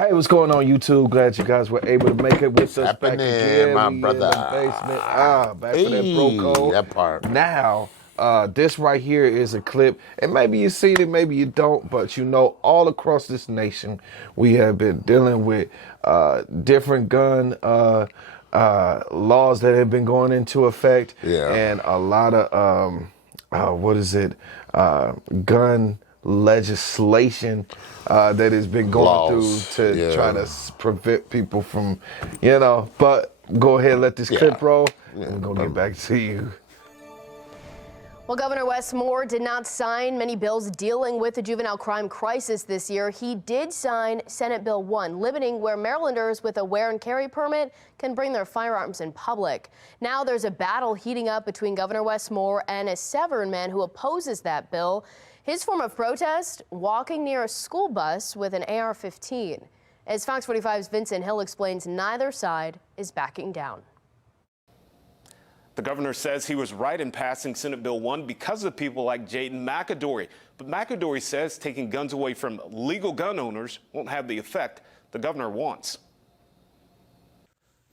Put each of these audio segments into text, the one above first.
Hey, what's going on, YouTube? Glad you guys were able to make it with us back again. My We brother. in the basement. Back for that pro code. That part. Now, this right here is a clip, and maybe you seen it, maybe you don't, but you know, all across this nation, we have been dealing with different gun laws that have been going into effect, and a lot of gun legislation that has been going through to try to prevent people from, but go ahead, let this clip roll, and we're gonna get back to you. Well, Governor Wes Moore did not sign many bills dealing with the juvenile crime crisis this year. He did sign Senate Bill 1, limiting where Marylanders with a wear and carry permit can bring their firearms in public. Now there's a battle heating up between Governor Wes Moore and a Severn man who opposes that bill. His form of protest, walking near a school bus with an AR-15. As Fox 45's Vincent Hill explains, neither side is backing down. The governor says he was right in passing Senate Bill 1 because of people like Jayden McAdory. But McAdory says taking guns away from legal gun owners won't have the effect the governor wants.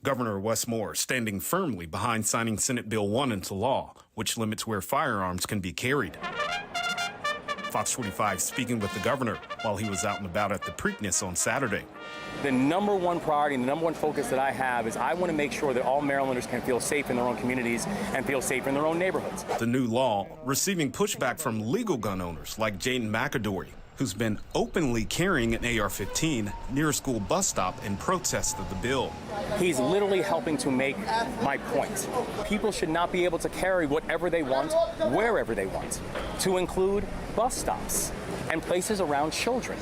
Governor Wes Moore standing firmly behind signing Senate Bill 1 into law, which limits where firearms can be carried. Fox 45 speaking with the governor while he was out and about at the Preakness on Saturday. The number one priority and the number one focus that I have is I want to make sure that all Marylanders can feel safe in their own communities and feel safe in their own neighborhoods. The new law receiving pushback from legal gun owners like Jayden McAdory, who's been openly carrying an AR-15 near a school bus stop in protest of the bill. He's literally helping to make my point. People should not be able to carry whatever they want, wherever they want, to include bus stops and places around children.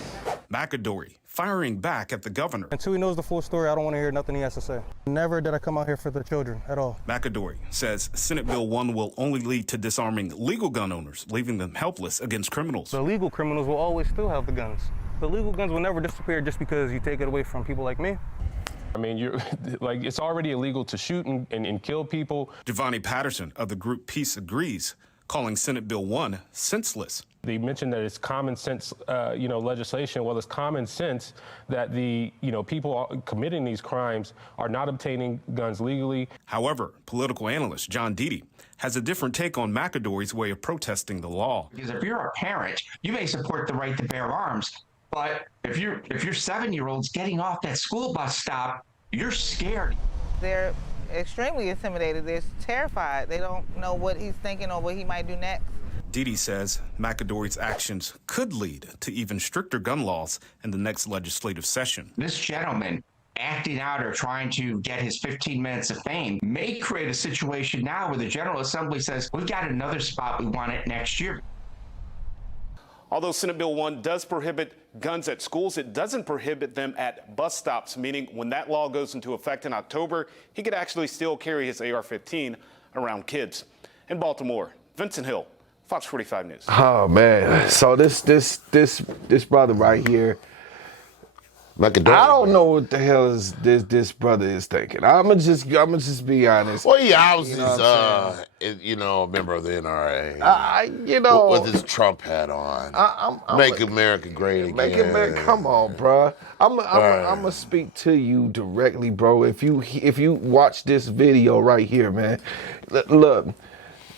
McAdory firing back at the governor. Until he knows the full story, I don't want to hear nothing he has to say. Never did I come out here for the children at all. McAdory says Senate Bill 1 will only lead to disarming legal gun owners, leaving them helpless against criminals. The legal criminals will always still have the guns. The legal guns will never disappear just because you take it away from people like me. I mean, it's already illegal to shoot and kill people. Devonnie Patterson of the group Peace agrees, calling Senate Bill 1 senseless. They mentioned that it's common sense, legislation. Well, it's common sense that the, people committing these crimes are not obtaining guns legally. However, political analyst John Deedy has a different take on McAdory's way of protesting the law. Because if you're a parent, you may support the right to bear arms, but if your 7-year-old's getting off that school bus stop, you're scared. They're extremely intimidated. They're terrified. They don't know what he's thinking or what he might do next. Deedy says McAdory's actions could lead to even stricter gun laws in the next legislative session. This gentleman acting out or trying to get his 15 minutes of fame may create a situation now where the General Assembly says, we've got another spot, we want it next year. Although Senate Bill 1 does prohibit guns at schools, it doesn't prohibit them at bus stops, meaning when that law goes into effect in October, he could actually still carry his AR-15 around kids. In Baltimore, Vincent Hill, Fox 45 News. Oh man, so this brother right here, I don't know what the hell is this brother is thinking. I'ma just be honest. Well, yeah, I was a member of the NRA. With his Trump hat on. Make America great again. Make America, come on, bro. I'm gonna speak to you directly, bro. If you watch this video right here, man, look,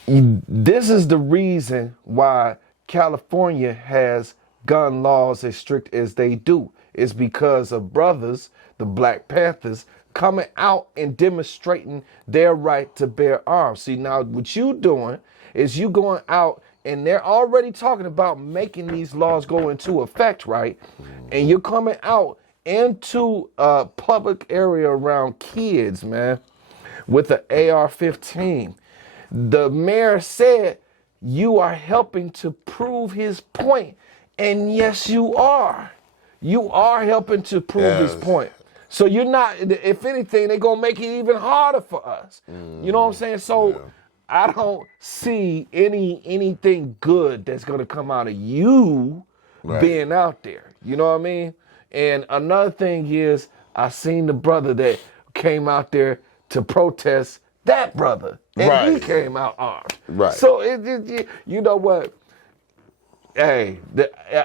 this is the reason why California has gun laws as strict as they do. Is because of brothers, the Black Panthers, coming out and demonstrating their right to bear arms. See, now what you doing is you going out and they're already talking about making these laws go into effect, right? And you're coming out into a public area around kids, man, with an AR-15. The mayor said you are helping to prove his point, and yes, you are. You are helping to prove his point. So you're not, if anything, they're going to make it even harder for us. You know what I'm saying? So I don't see anything good that's going to come out of you being out there. You know what I mean? And another thing is, I seen the brother that came out there to protest that brother. And he came out armed. Right. So, you know what? Hey,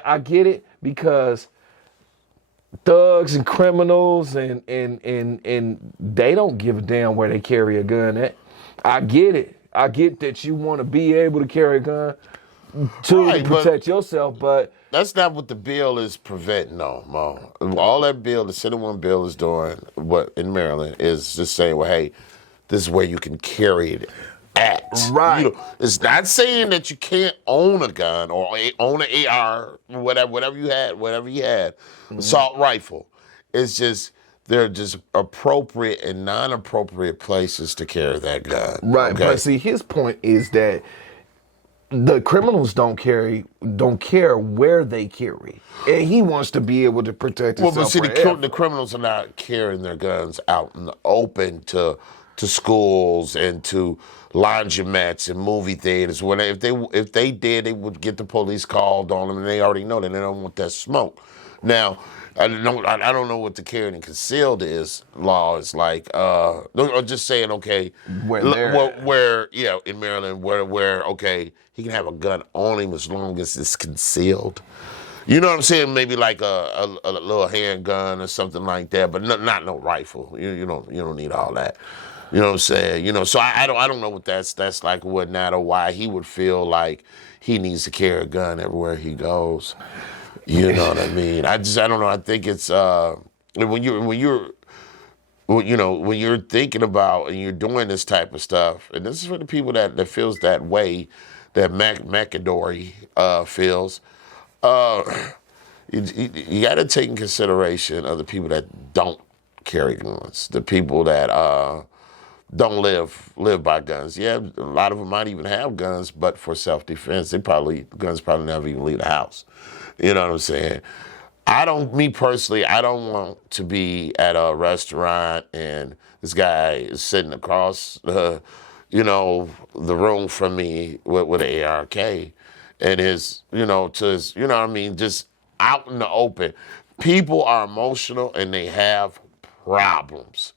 I get it because thugs and criminals and they don't give a damn where they carry a gun at. I get it. I get that you want to be able to carry a gun to protect yourself, but that's not what the bill is preventing, though, Mo. All that bill, the Senate one bill is doing, what in Maryland, is just saying, well, hey, this is where you can carry it at. Right. It's not saying that you can't own a gun or own an AR, whatever you had, assault rifle. It's just they're just appropriate and non-appropriate places to carry that gun. Right. Okay? But see, his point is that the criminals don't care where they carry, and he wants to be able to protect himself. Well, but see, the criminals are not carrying their guns out in the open to schools and to laundromats and movie theaters. If they did, they would get the police called on them, and they already know that they don't want that smoke. Now, I don't know what the carrying and concealed law is like. Or just saying, okay, where in Maryland, where okay, he can have a gun on him as long as it's concealed. You know what I'm saying? Maybe like a little handgun or something like that, but not no rifle. You don't need all that. You know what I'm saying? So I don't know what that's like or whatnot, or why he would feel like he needs to carry a gun everywhere he goes. You know what I mean? I don't know. I think it's when you're thinking about and you're doing this type of stuff, and this is for the people that feels that way, that McAdory feels. You got to take in consideration of the people that don't carry guns, the people that don't live by guns. Yeah, a lot of them might even have guns, but for self-defense, guns probably never even leave the house. You know what I'm saying? Me personally, I don't want to be at a restaurant and this guy is sitting across the room from me with an ARK and just out in the open. People are emotional and they have problems.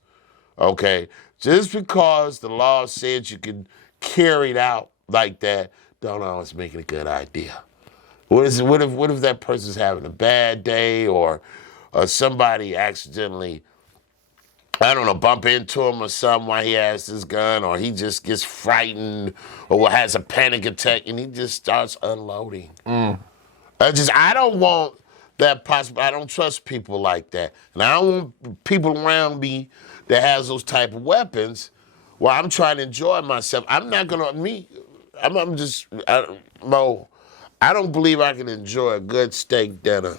Okay? Just because the law said you can carry it out like that, don't always make it a good idea. What if that person's having a bad day or somebody accidentally, I don't know, bump into him or something while he has his gun, or he just gets frightened or has a panic attack and he just starts unloading. I don't want that possible. I don't trust people like that. And I don't want people around me that has those type of weapons while I'm trying to enjoy myself. I'm not going to, Mo, I don't believe I can enjoy a good steak dinner,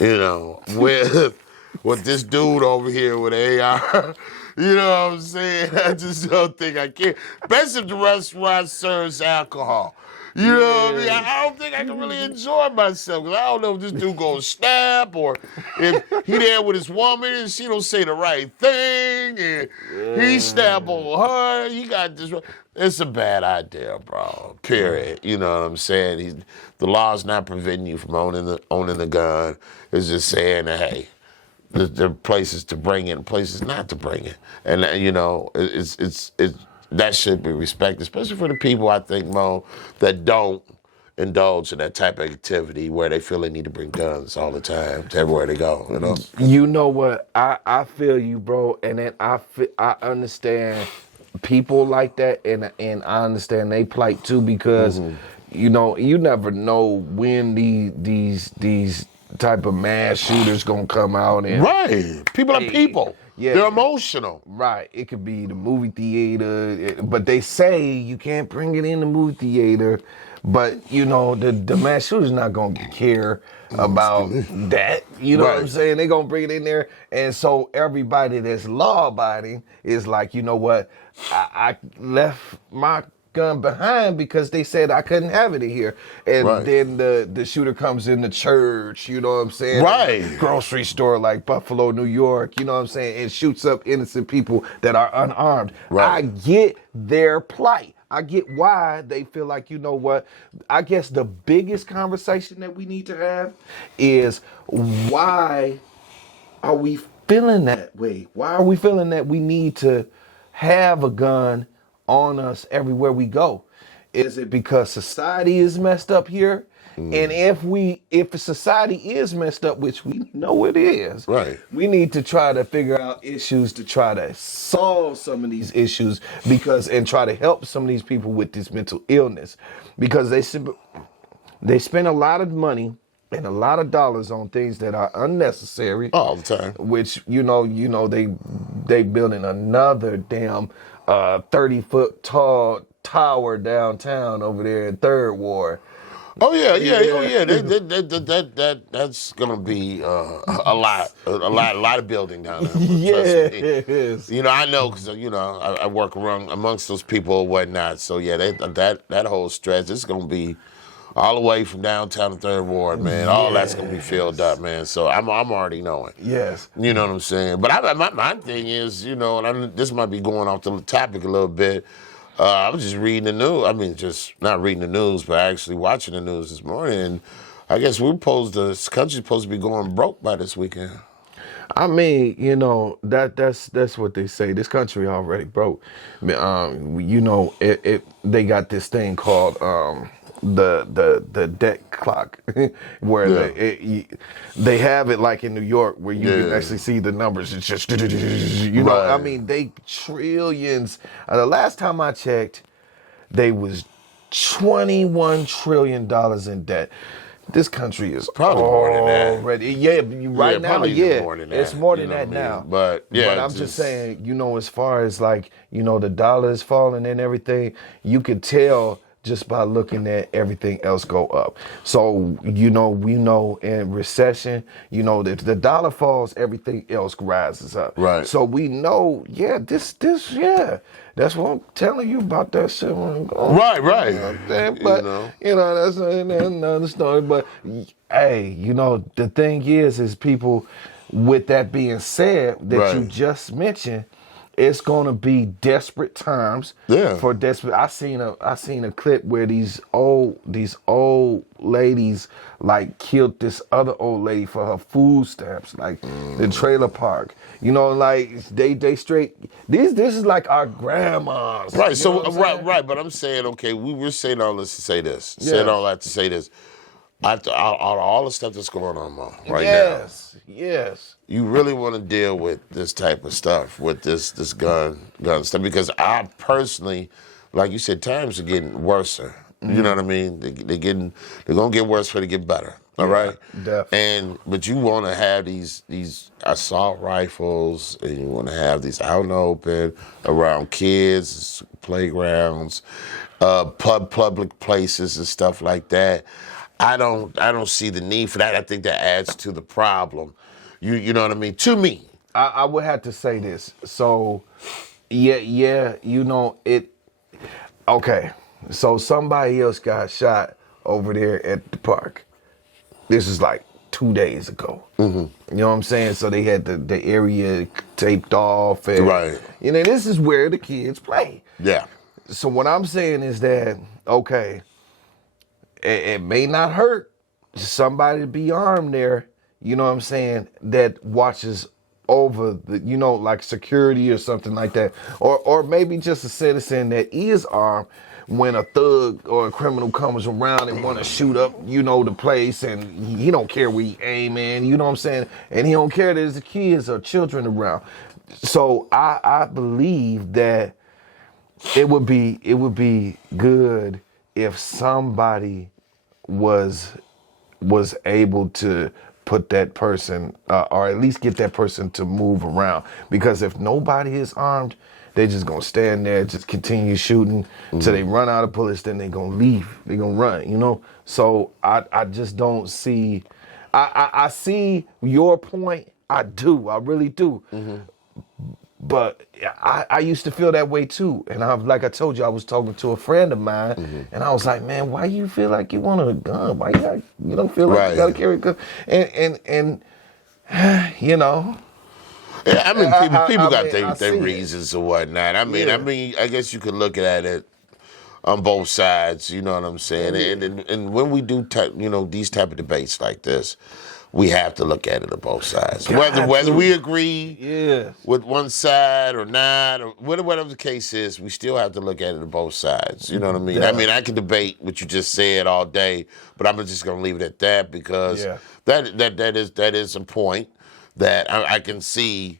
with this dude over here with an AR. You know what I'm saying? I just don't think I can. Especially if the restaurant serves alcohol. You know what I mean? I don't think I can really enjoy myself. Because I don't know if this dude gonna snap or if he there with his woman and she don't say the right thing and he snap on her. He got this. It's a bad idea, bro. Period. You know what I'm saying? The law's not preventing you from owning the gun. It's just saying that, hey, there are places to bring it and places not to bring it. And, it's that should be respected, especially for the people, I think, Mo, that don't indulge in that type of activity where they feel they need to bring guns all the time to everywhere they go, You know what? I feel you, bro, and then I understand people like that, and I understand they plight too, because you never know when these type of mass shooters gonna come out and right. People are people. Yeah, they're emotional. Right. It could be the movie theater, but they say you can't bring it in the movie theater. But the mass shooter's not gonna care about that. You know what I'm saying? They're gonna bring it in there, and so everybody that's law-abiding is like, you know what? I left my gun behind because they said I couldn't have it in here. And then the shooter comes in the church, you know what I'm saying? Right. Grocery store like Buffalo, New York, you know what I'm saying? And shoots up innocent people that are unarmed. Right. I get their plight. I get why they feel like, you know what? I guess the biggest conversation that we need to have is, why are we feeling that way? Why are we feeling that we need to have a gun on us everywhere we go? Is it because society is messed up here And if society is messed up, which we know it is, Right. we need to try to figure out issues to try to solve some of these issues and try to help some of these people with this mental illness, because they spend a lot of money and a lot of dollars on things that are unnecessary all the time. Which they building another damn 30-foot tall tower downtown over there in Third Ward. Oh yeah. That's gonna be a lot of building down there. Yes. You know, I know because I work amongst those people and whatnot. So yeah, that whole stretch is gonna be all the way from downtown to Third Ward, man. All that's gonna be filled up, man. So I'm already knowing. Yes. You know what I'm saying? But my thing is, and this might be going off the topic a little bit. I was just reading the news. I mean, just not reading the news, but actually watching the news this morning. And I guess this country's supposed to be going broke by this weekend. I mean, that's what they say. This country already broke. They got this thing called the debt clock, where they have it like in New York, where you can actually see the numbers. It's just Right. I mean, they trillions. The last time I checked, they was $21 trillion in debt. This country is Probably more than that. already. Yeah, right now, probably yeah, more than that, it's more than you know that what I mean? now. But I'm just saying, as far as like, the dollar is falling and everything, you could tell just by looking at everything else go up. So, we know in recession, if the dollar falls, everything else rises up. Right. So we know, that's what I'm telling you about that shit. When I'm going. Right. You know what I'm saying? But, that's another story. But, hey, the thing is people, with that being said, that you just mentioned, it's gonna be desperate times. Yeah. For desperate. I seen a clip where these old ladies like killed this other old lady for her food stamps, like the trailer park. Like they straight. This is like our grandmas. Right. So right. But I'm saying, okay, we were saying all this to say this. Yes. Saying all that to say this. After all the stuff that's going on now, Yes. you really want to deal with this type of stuff, with this gun stuff, because I personally, like you said, times are getting worse. You know what I mean? They're gonna get worse before they get better. All right. Definitely. But you want to have these assault rifles, and you want to have these out in the open around kids, playgrounds, public places, and stuff like that. I don't see the need for that. I think that adds to the problem. You know what I mean? To me. I would have to say this. So, it. Okay. So somebody else got shot over there at the park. This is like 2 days ago. Mm-hmm. You know what I'm saying? So they had the area taped off. And, right. This is where the kids play. Yeah. So what I'm saying is that, okay, it may not hurt somebody to be armed there, you know what I'm saying, that watches over the, like security or something like that. Or maybe just a citizen that is armed when a thug or a criminal comes around and want to shoot up, the place, and he don't care where he aim in, you know what I'm saying? And he don't care that there's kids or children around. So I believe that it would be good if somebody was able to put that person, or at least get that person to move around. Because if nobody is armed, they're just gonna stand there, just continue shooting till they run out of bullets. Then they're gonna leave. They're gonna run. So I just don't see. I see your point. I do. I really do. Mm-hmm. But I used to feel that way too. And like I told you, I was talking to a friend of mine, and I was like, man, why you feel like you want a gun? Why you don't feel like you gotta carry a gun? And Yeah, I mean, people got their reasons or whatnot. I mean, I guess you could look at it on both sides. You know what I'm saying? And when we do, these type of debates like this, we have to look at it on both sides. Whether we agree with one side or not, or whatever the case is, we still have to look at it on both sides. You know what I mean? Yeah. I mean, I can debate what you just said all day, but I'm just going to leave it at that because that is a point that I can see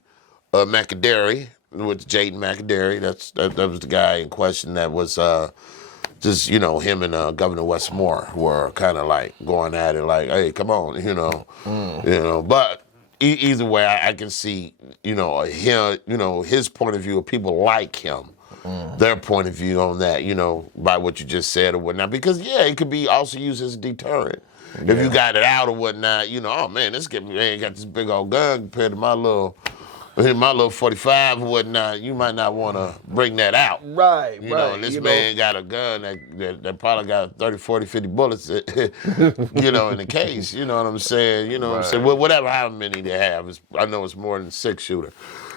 McAdary, with Jaden McAdary. That was the guy in question that was just, you know, him and Governor Wes Moore were kind of like going at it like, hey, come on, you know. But either way, I can see, you know, him, you know, his point of view of people like him, their point of view on that, you know, by what you just said or whatnot. Because it could be also used as a deterrent. If you got it out or whatnot, you know, oh man, this kid man got this big old gun compared to my little 45 or whatnot, you might not want to bring that out. Right, You know, and this man got a gun that probably got 30, 40, 50 bullets, you know, in the case. You know what I'm saying? You know what I'm saying? Whatever, how many they have. I know it's more than 6-shooter.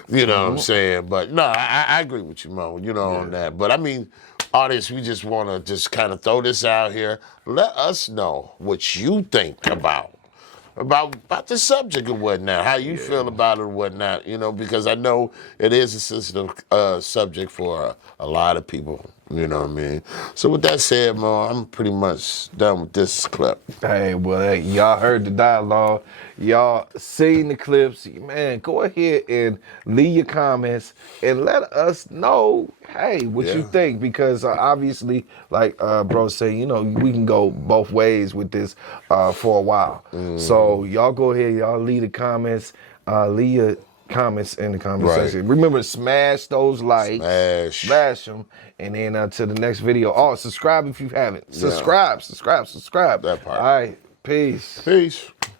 You know what I'm saying? But no, I agree with you, Mo, you know, on that. But I mean, audience, we just want to just kind of throw this out here. Let us know what you think about the subject or whatnot, how you feel about it or whatnot, you know, because I know it is a sensitive subject for a lot of people, you know what I mean? So with that said, Mo, I'm pretty much done with this clip. Hey, well, y'all heard the dialogue. Y'all seen the clips. Man, go ahead and leave your comments and let us know, hey, what you think. Because obviously, like bro said, you know, we can go both ways with this for a while. So y'all go ahead, y'all leave the comments. Leave your comments in the comment section. Remember, smash those likes. Smash them. And then to the next video. Oh, subscribe if you haven't. Subscribe. That part. All right. Peace. Peace.